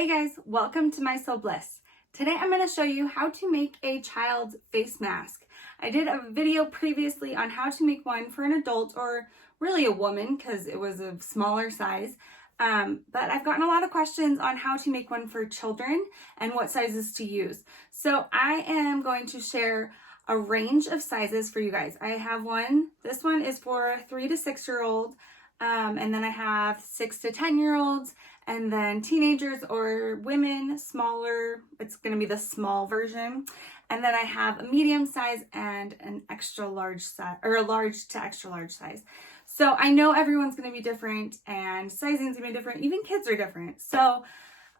Hey guys, welcome to My Soul Bliss. Today I'm going to show you how to make a child's face mask. I did a video previously on how to make one for an adult or really a woman because it was a smaller size. But I've gotten a lot of questions on how to make one for children and what sizes to use. So I am going to share a range of sizes for you guys. I have one. This one is for 3 to 6 year old. And then I have 6 to 10 year olds, and then teenagers or women, smaller. It's going to be the small version. And then I have a medium size and an extra large size, or a large to extra large size. So I know everyone's going to be different and sizing's going to be different. Even kids are different. So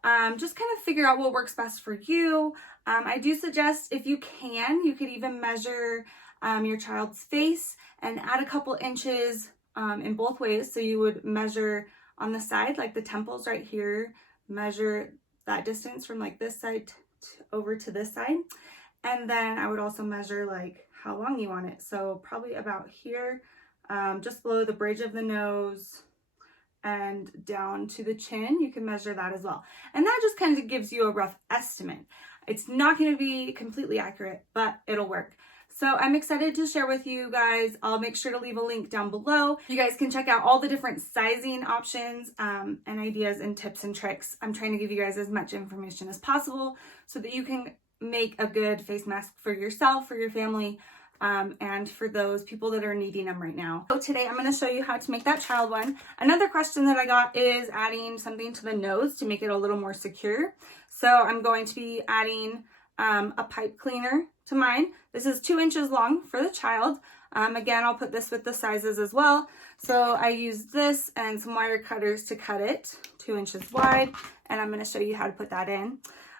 just kind of figure out what works best for you. I do suggest if you can, you could even measure your child's face and add a couple inches in both ways. So you would measure on the side, like the temples right here, measure that distance from like this side over to this side. And then I would also measure like how long you want it. So probably about here, just below the bridge of the nose and down to the chin, you can measure that as well. And that just kind of gives you a rough estimate. It's not going to be completely accurate, but it'll work. So I'm excited to share with you guys. I'll make sure to leave a link down below. You guys can check out all the different sizing options and ideas and tips and tricks. I'm trying to give you guys as much information as possible so that you can make a good face mask for yourself, for your family, and for those people that are needing them right now. So today I'm going to show you how to make that child one. Another question that I got is adding something to the nose to make it a little more secure. So I'm going to be adding a pipe cleaner to mine. This is 2 inches long for the child. Again, I'll put this with the sizes as well. So I use this and some wire cutters to cut it 2 inches wide, and I'm going to show you how to put that in.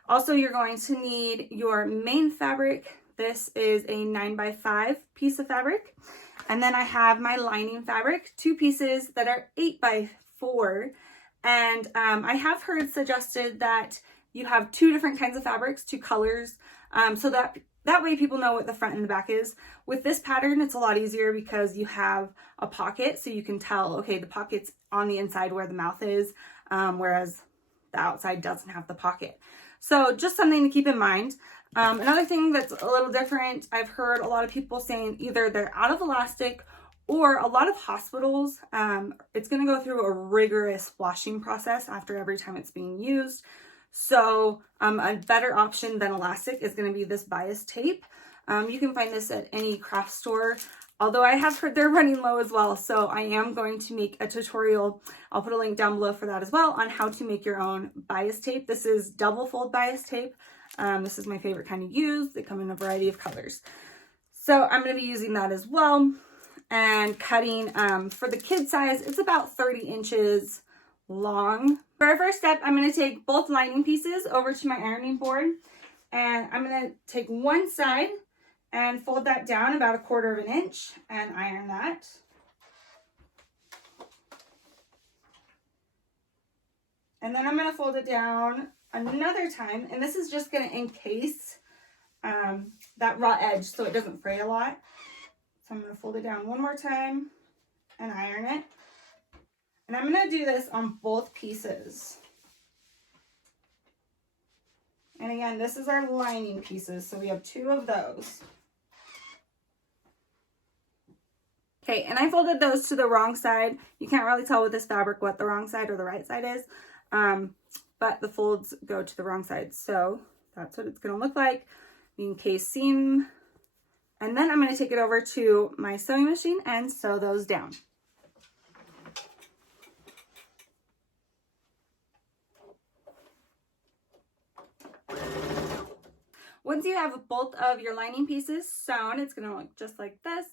Also, you're going to need your main fabric. This is a 9x5 piece of fabric. And then I have my lining fabric, 2 pieces that are 8x4. And I have heard suggested that you have 2 different kinds of fabrics, 2 colors, so that way people know what the front and the back is. With this pattern, it's a lot easier because you have a pocket, so you can tell, okay, the pocket's on the inside where the mouth is, whereas the outside doesn't have the pocket. So just something to keep in mind. Another thing that's a little different, I've heard a lot of people saying either they're out of elastic or a lot of hospitals, it's going to go through a rigorous washing process after every time it's being used. So a better option than elastic is going to be this bias tape. You can find this at any craft store, although I have heard they're running low as well. So I am going to make a tutorial. I'll put a link down below for that as well on how to make your own bias tape. This is double fold bias tape. This is my favorite kind to use. They come in a variety of colors. So I'm going to be using that as well. And cutting for the kid size, it's about 30 inches long. For our first step, I'm going to take both lining pieces over to my ironing board, and I'm going to take one side and fold that down about 1/4 inch and iron that. And then I'm going to fold it down another time, and this is just going to encase that raw edge so it doesn't fray a lot. So I'm going to fold it down one more time and iron it. And I'm going to do this on both pieces. And again, this is our lining pieces, so we have 2 of those. Okay, and I folded those to the wrong side. You can't really tell with this fabric what the wrong side or the right side is, but the folds go to the wrong side. So that's what it's going to look like. The encased seam. And then I'm going to take it over to my sewing machine and sew those down. Once you have both of your lining pieces sewn, it's going to look just like this.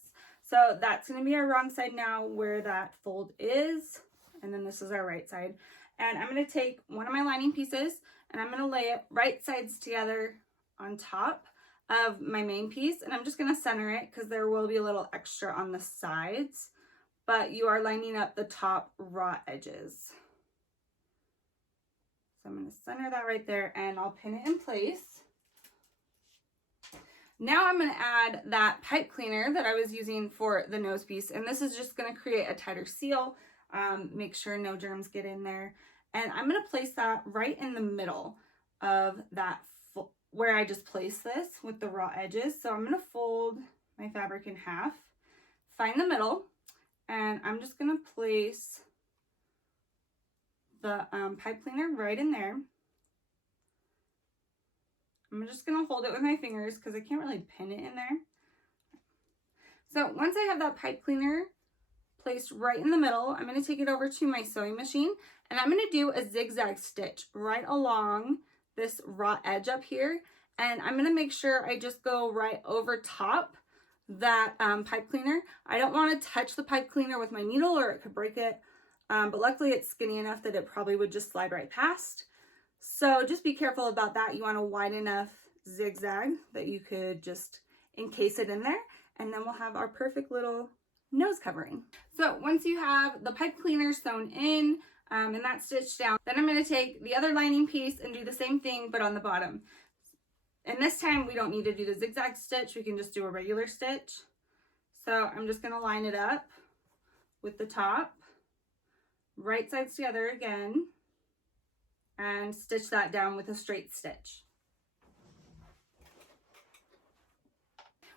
So that's going to be our wrong side now where that fold is. And then this is our right side. And I'm going to take one of my lining pieces and I'm going to lay it right sides together on top of my main piece. And I'm just going to center it because there will be a little extra on the sides. But you are lining up the top raw edges. So I'm going to center that right there and I'll pin it in place. Now I'm going to add that pipe cleaner that I was using for the nose piece, and this is just going to create a tighter seal, make sure no germs get in there, And I'm going to place that right in the middle of that where I just placed this with the raw edges. So I'm going to fold my fabric in half, find the middle, and I'm just going to place the pipe cleaner right in there. I'm just going to hold it with my fingers because I can't really pin it in there. So once I have that pipe cleaner placed right in the middle, I'm going to take it over to my sewing machine and I'm going to do a zigzag stitch right along this raw edge up here. And I'm going to make sure I just go right over top that pipe cleaner. I don't want to touch the pipe cleaner with my needle or it could break it. But luckily it's skinny enough that it probably would just slide right past. So just be careful about that. You want a wide enough zigzag that you could just encase it in there. And then we'll have our perfect little nose covering. So once you have the pipe cleaner sewn in and that's stitched down, then I'm going to take the other lining piece and do the same thing but on the bottom. And this time we don't need to do the zigzag stitch, we can just do a regular stitch. So I'm just going to line it up with the top, right sides together again, and stitch that down with a straight stitch.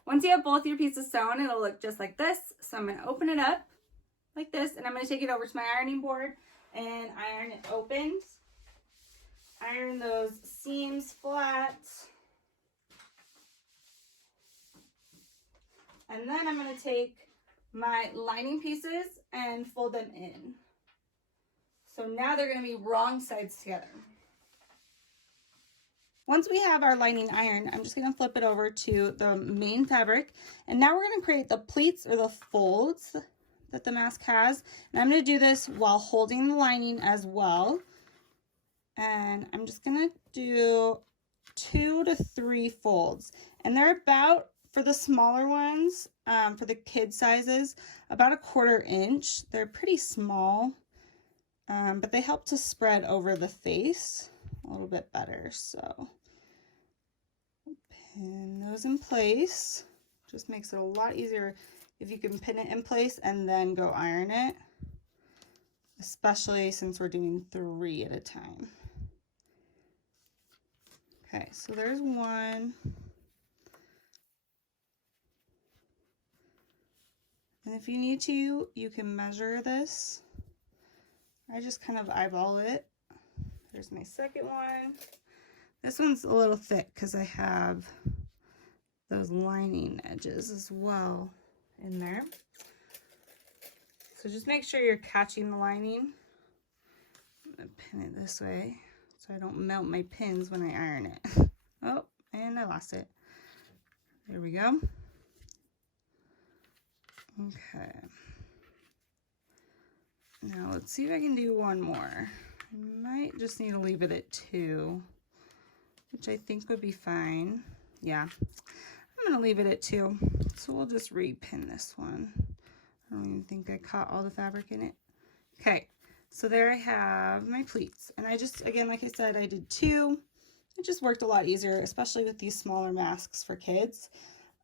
Once you have both your pieces sewn, it'll look just like this. So I'm going to open it up like this, and I'm going to take it over to my ironing board and iron it open. Iron those seams flat. And then I'm going to take my lining pieces and fold them in. So now they're going to be wrong sides together. Once we have our lining ironed, I'm just going to flip it over to the main fabric. And now we're going to create the pleats or the folds that the mask has. And I'm going to do this while holding the lining as well. And I'm just going to do 2 to 3 folds. And they're about, for the smaller ones, for the kid sizes, about 1/4 inch. They're pretty small, but they help to spread over the face a little bit better. So pin those in place. Just makes it a lot easier if you can pin it in place and then go iron it, especially since we're doing 3 at a time. Okay, so there's one. And if you need to, you can measure this. I just kind of eyeball it. There's my second one. This one's a little thick because I have those lining edges as well in there. So just make sure you're catching the lining. I'm going to pin it this way so I don't melt my pins when I iron it. Oh, and I lost it. There we go. Okay. Now let's see if I can do one more. I might just need to leave it at 2, which I think would be fine. Yeah, I'm going to leave it at 2. So we'll just repin this one. I don't even think I caught all the fabric in it. Okay, so there I have my pleats. And I just, again, like I said, I did 2. It just worked a lot easier, especially with these smaller masks for kids.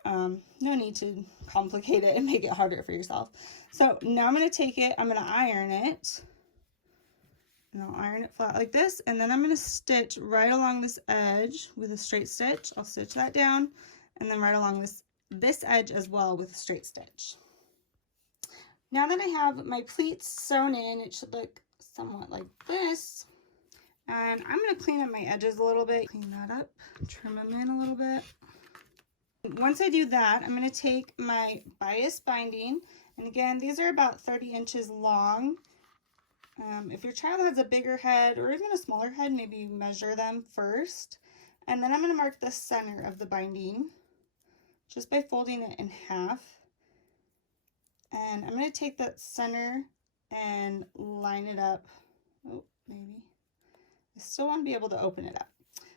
No need to complicate it and make it harder for yourself. So now I'm going to take it, I'm going to iron it. And I'll iron it flat like this. And then I'm going to stitch right along this edge with a straight stitch. I'll stitch that down. And then right along this edge as well with a straight stitch. Now that I have my pleats sewn in, it should look somewhat like this. And I'm going to clean up my edges a little bit. Clean that up, trim them in a little bit. Once I do that, I'm going to take my bias binding. And again, these are about 30 inches long. If your child has a bigger head or even a smaller head, maybe you measure them first. And then I'm going to mark the center of the binding just by folding it in half. And I'm going to take that center and line it up. Oh, maybe. I still want to be able to open it up.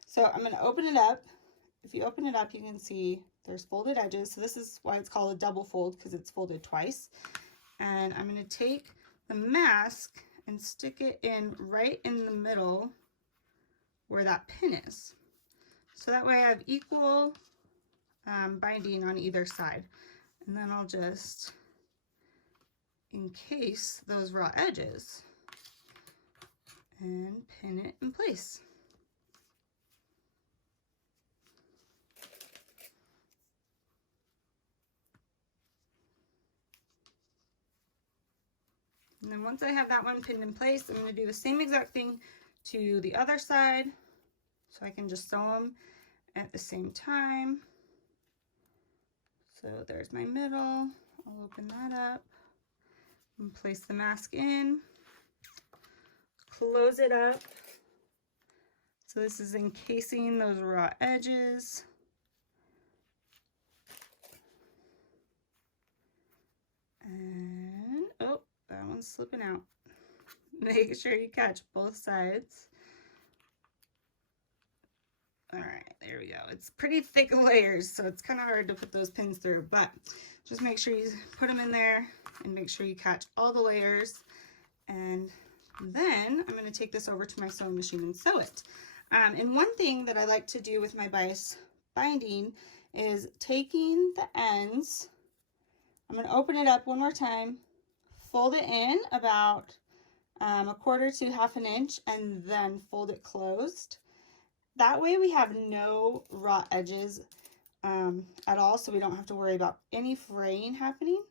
So I'm going to open it up. If you open it up, you can see there's folded edges. So this is why it's called a double fold, because it's folded twice. And I'm going to take the mask and stick it in right in the middle where that pin is. So that way I have equal binding on either side. And then I'll just encase those raw edges. and pin it in place. And then once I have that one pinned in place, I'm going to do the same exact thing to the other side. So I can just sew them at the same time. So there's my middle. I'll open that up and place the mask in. Close it up. So this is encasing those raw edges. And, oh, that one's slipping out. Make sure you catch both sides. All right, there we go. It's pretty thick layers, so it's kind of hard to put those pins through, but just make sure you put them in there and make sure you catch all the layers. And then I'm going to take this over to my sewing machine and sew it. And one thing that I like to do with my bias binding is taking the ends. I'm going to open it up one more time, fold it in about a 1/4 to 1/2 inch, and then fold it closed. That way we have no raw edges at all, so we don't have to worry about any fraying happening.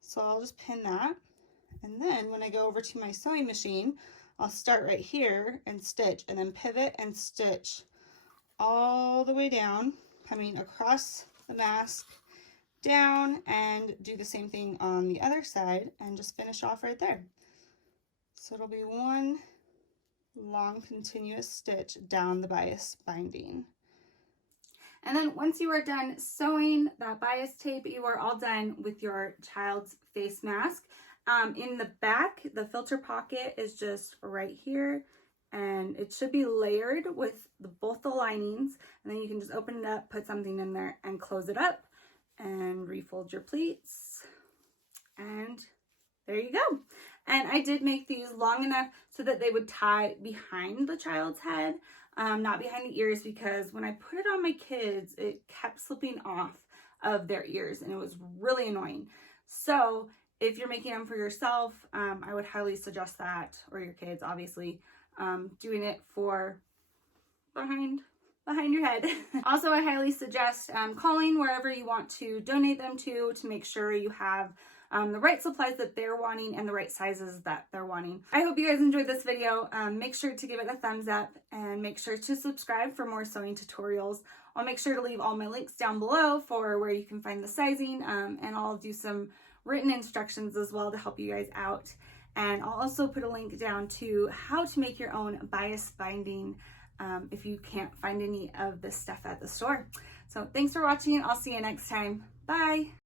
So I'll just pin that. And then when I go over to my sewing machine, I'll start right here and stitch, and then pivot and stitch all the way down, coming across the mask, down, and do the same thing on the other side, and just finish off right there. So it'll be one long continuous stitch down the bias binding. And then once you are done sewing that bias tape, you are all done with your child's face mask. In the back, the filter pocket is just right here, and it should be layered with both the linings, and then you can just open it up, put something in there, and close it up, and refold your pleats, and there you go. And I did make these long enough so that they would tie behind the child's head, not behind the ears, because when I put it on my kids, it kept slipping off of their ears, and it was really annoying. So if you're making them for yourself, I would highly suggest that, or your kids, obviously, doing it for behind your head. Also, I highly suggest calling wherever you want to donate them to make sure you have the right supplies that they're wanting and the right sizes that they're wanting. I hope you guys enjoyed this video. Make sure to give it a thumbs up and make sure to subscribe for more sewing tutorials. I'll make sure to leave all my links down below for where you can find the sizing, and I'll do some written instructions as well to help you guys out. And I'll also put a link down to how to make your own bias binding if you can't find any of this stuff at the store. So thanks for watching. I'll see you next time. Bye.